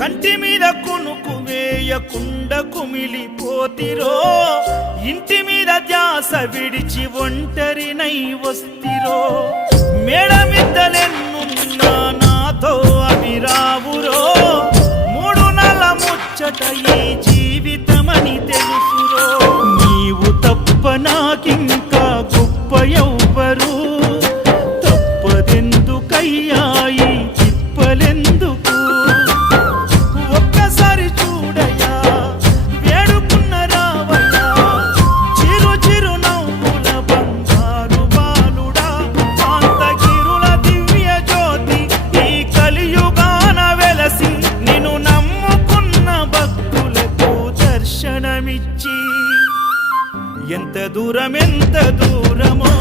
కంటి మీద కునుకు వేయకుండా కుమిలిపోతిరో, ఇంటి మీద ధ్యాస విడిచి ఒంటరినై వస్తిరో. మేడమిద్దలెన్నున్నా నాతో అవి రావురో, మూడు నెల ముచ్చట ఈ జీవితమని తెలుసురో. నీవు తప్ప నాకింకా గొప్ప ఎవ్వరు, తప్పదెందుకయ్యా ఈ తిప్పలెందుకు. ఒక్కసారి చూడయ్యా వేడుకున్న రావయ్యా, చిరు చిరు నవ్వుల బంగారు బాలుడా, కాంతగిరుల దివ్య జ్యోతి ఈ కలియుగాన వెలసి, నిన్ను నమ్ముకున్న భక్తులకు దర్శనమిచ్చి ఎంత దూరమో